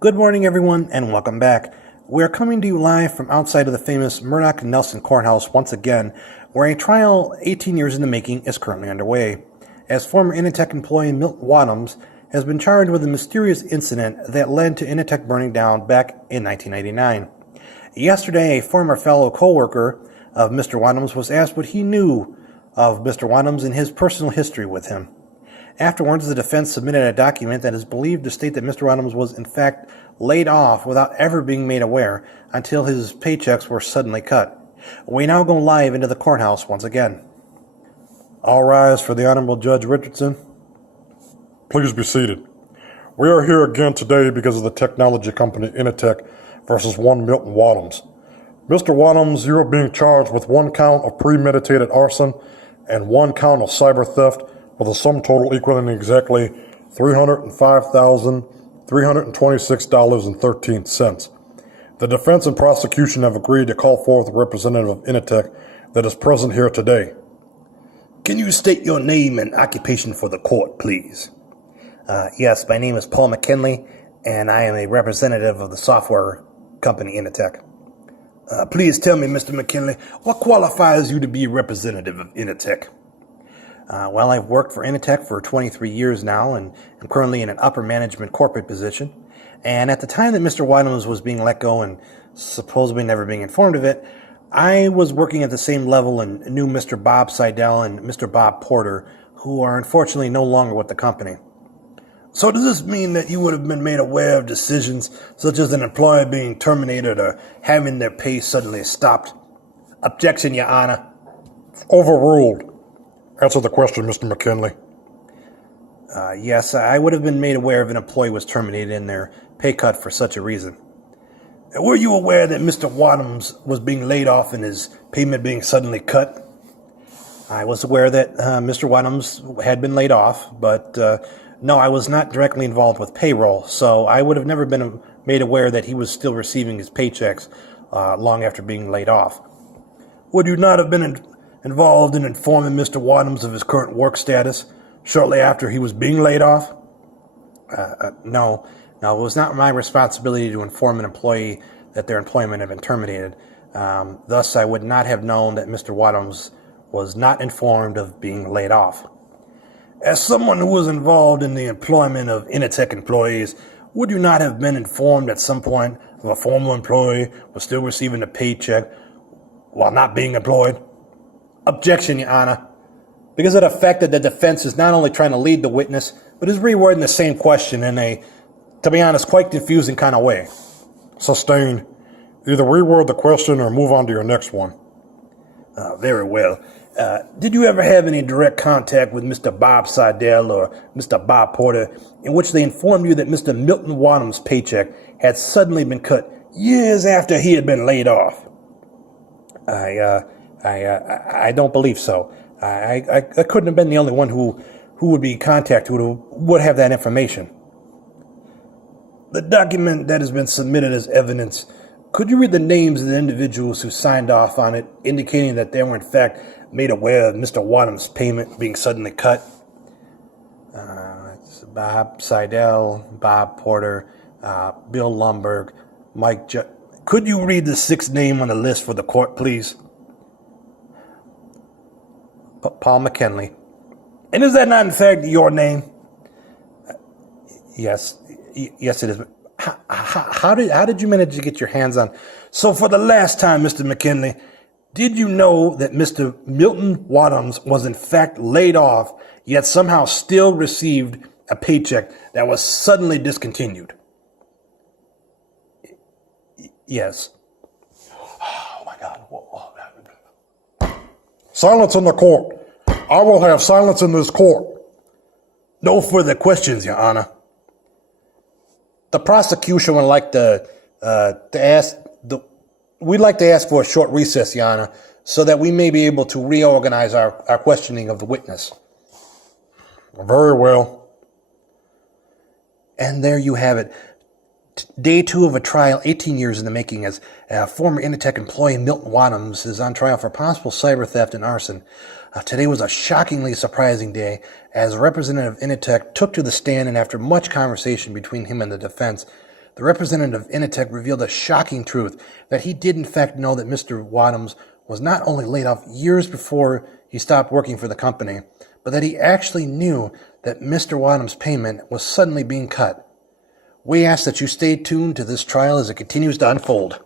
Good morning, everyone, and welcome back. We are coming to you live from outside of the famous Murdoch and Nelson Courthouse once again, where a trial 18 years in the making is currently underway, as former Initech employee Milton Waddams has been charged with a mysterious incident that led to Initech burning down back in 1999. Yesterday, a former fellow co-worker of Mr. Waddams was asked what he knew of Mr. Waddams and his personal history with him. Afterwards, the defense submitted a document that is believed to state that Mr. Waddams was in fact laid off without ever being made aware until his paychecks were suddenly cut. We now go live into the courthouse once again. All rise for the Honorable Judge Richardson. Please be seated. We are here again today because of the technology company Initech versus one Milton Waddams. Mr. Waddams, you are being charged with one count of premeditated arson and one count of cyber theft, with a sum total equaling exactly $305,326.13. The defense and prosecution have agreed to call forth a representative of Initech that is present here today. Can you state your name and occupation for the court, please? Yes, my name is Paul McKinley, and I am a representative of the software company Initech. Please tell me, Mr. McKinley, what qualifies you to be a representative of Initech? Well, I've worked for Initech for 23 years now, and I'm currently in an upper management corporate position. And at the time that Mr. Waddams was being let go and supposedly never being informed of it, I was working at the same level and knew Mr. Bob Seidel and Mr. Bob Porter, who are unfortunately no longer with the company. So does this mean that you would have been made aware of decisions such as an employee being terminated or having their pay suddenly stopped? Objection, Your Honor. Overruled. Answer the question, Mr. McKinley. Yes, I would have been made aware if an employee was terminated and their pay cut for such a reason. Were you aware that Mr. Waddams was being laid off and his payment being suddenly cut? I was aware that Mr. Waddams had been laid off, but no, I was not directly involved with payroll, so I would have never been made aware that he was still receiving his paychecks long after being laid off. Would you not have been involved in informing Mr. Waddams of his current work status shortly after he was being laid off? No, it was not my responsibility to inform an employee that their employment had been terminated. Thus, I would not have known that Mr. Waddams was not informed of being laid off. As someone who was involved in the employment of Initech employees, would you not have been informed at some point if a former employee was still receiving a paycheck while not being employed? Objection, Your Honor. Because of the fact that the defense is not only trying to lead the witness, but is rewording the same question in a, to be honest, quite confusing kind of way. Sustained. Either reword the question or move on to your next one. Very well. Did you ever have any direct contact with Mr. Bob Seidel or Mr. Bob Porter in which they informed you that Mr. Milton Waddams' paycheck had suddenly been cut years after he had been laid off? I don't believe so. I couldn't have been the only one who would be contacted who would have that information. The document that has been submitted as evidence, could you read the names of the individuals who signed off on it, indicating that they were in fact made aware of Mr. Waddams' payment being suddenly cut? It's Bob Seidel, Bob Porter, Bill Lumberg, Mike Could you read the sixth name on the list for the court, please? Paul McKinley. And is that not in fact your name? Yes, it is. How did you manage to get your hands on? So for the last time, Mr. McKinley, did you know that Mr. Milton Waddams was in fact laid off, yet somehow still received a paycheck that was suddenly discontinued? Yes. Oh my God. Silence in the court. I will have silence in this court. No further questions, Your Honor. The prosecution would like we'd like to ask for a short recess, Your Honor, so that we may be able to reorganize our questioning of the witness. Very well. And there you have it. Day 2 of a trial 18 years in the making, as former Initech employee Milton Waddams is on trial for possible cyber theft and arson. Today was a shockingly surprising day, as Representative Initech took to the stand, and after much conversation between him and the defense the representative of Initech revealed a shocking truth that he did in fact know that Mr. Waddams was not only laid off years before he stopped working for the company, but that he actually knew that Mr. Waddams' payment was suddenly being cut. We ask that you stay tuned to this trial as it continues to unfold.